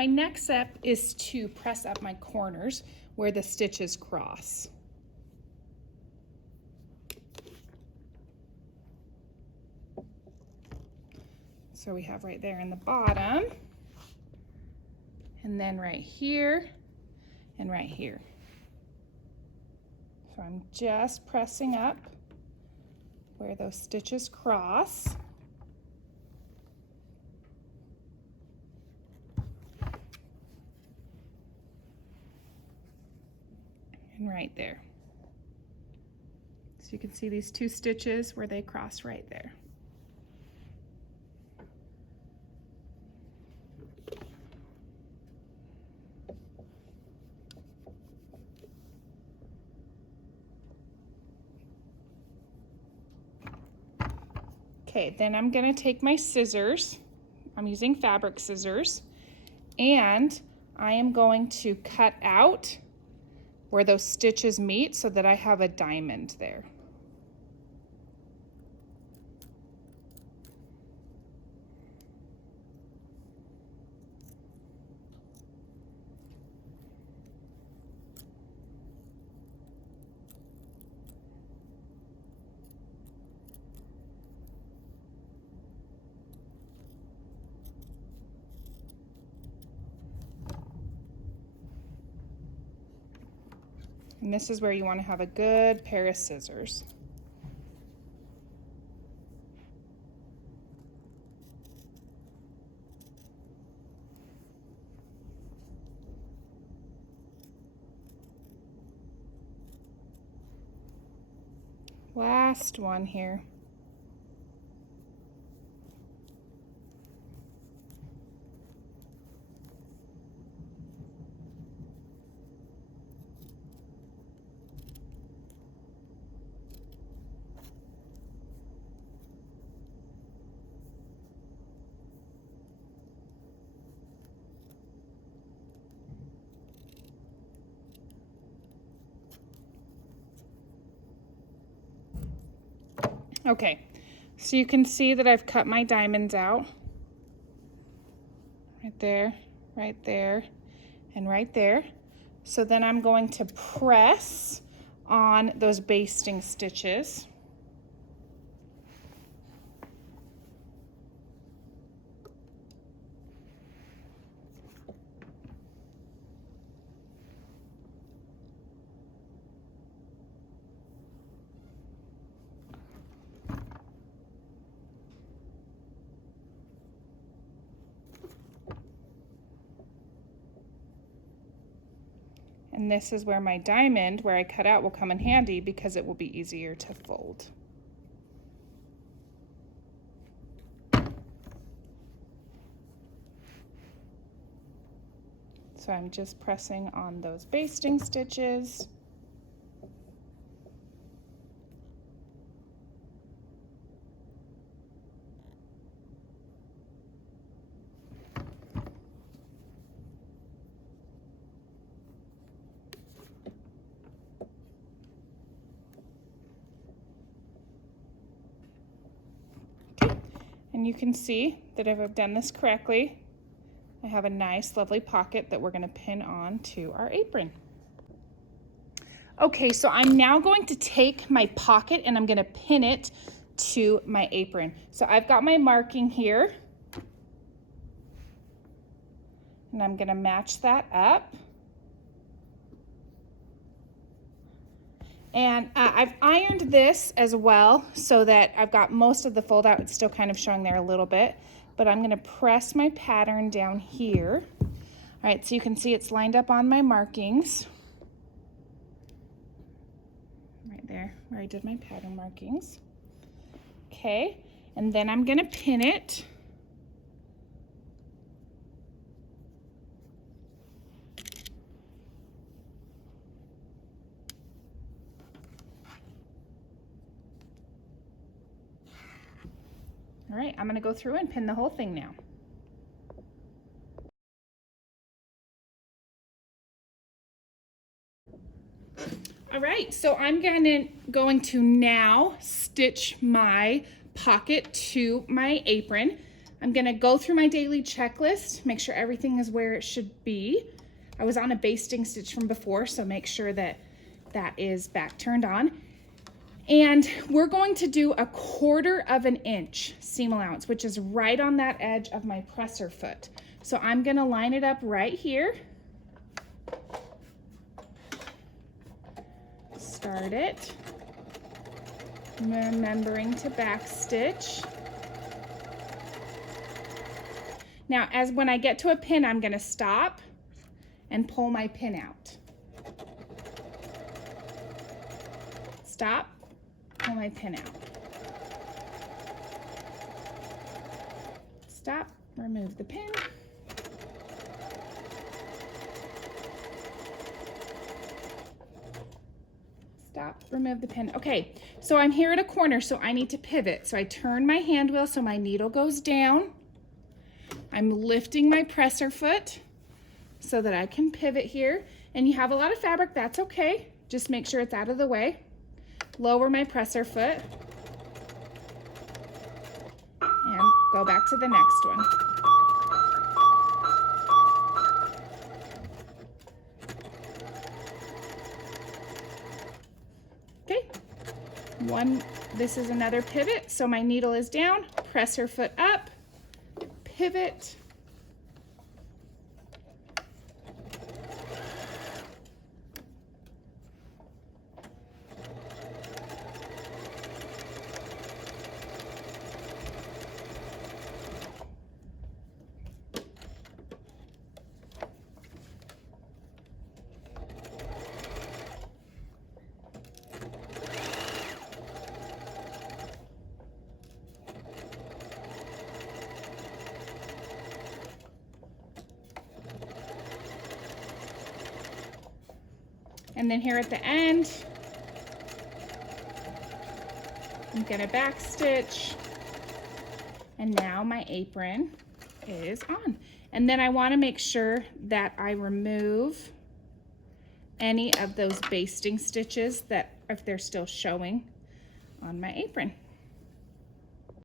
My next step is to press up my corners where the stitches cross. So we have right there in the bottom, and then right here, and right here. So I'm just pressing up where those stitches cross. And right there. So you can see these two stitches where they cross right there. Okay, then I'm gonna take my scissors. I'm using fabric scissors, and I am going to cut out where those stitches meet so that I have a diamond there. And this is where you want to have a good pair of scissors. Last one here. Okay, so you can see that I've cut my diamonds out. Right there, and right there. So then I'm going to press on those basting stitches. And this is where my diamond, where I cut out, will come in handy because it will be easier to fold. So I'm just pressing on those basting stitches. And you can see that if I've done this correctly, I have a nice, lovely pocket that we're going to pin on to our apron. Okay, so I'm now going to take my pocket and I'm going to pin it to my apron. So I've got my marking here, and I'm going to match that up. And I've ironed this as well so that I've got most of the fold out. It's still kind of showing there a little bit, but I'm going to press my pattern down here. All right, so you can see it's lined up on my markings. Right there where I did my pattern markings. Okay, and then I'm going to pin it. All right, I'm going to go through and pin the whole thing now. All right, so I'm going to now stitch my pocket to my apron. I'm gonna go through my daily checklist, make sure everything is where it should be. I was on a basting stitch from before, so make sure that that is back turned on. And we're going to do 1/4 of an inch seam allowance, which is right on that edge of my presser foot. So I'm gonna line it up right here. Start it, remembering to back stitch. Now, when I get to a pin, I'm gonna stop and pull my pin out. Stop, pull my pin out. Stop, remove the pin. Stop, remove the pin. Okay, so I'm here at a corner, so I need to pivot. So I turn my hand wheel so my needle goes down. I'm lifting my presser foot so that I can pivot here. And you have a lot of fabric, that's okay. Just make sure it's out of the way. Lower my presser foot. And go back to the next one. Okay, this is another pivot. So my needle is down, presser foot up, pivot. And then here at the end, I'm gonna back stitch. And now my apron is on. And then I wanna make sure that I remove any of those basting stitches that if they're still showing on my apron.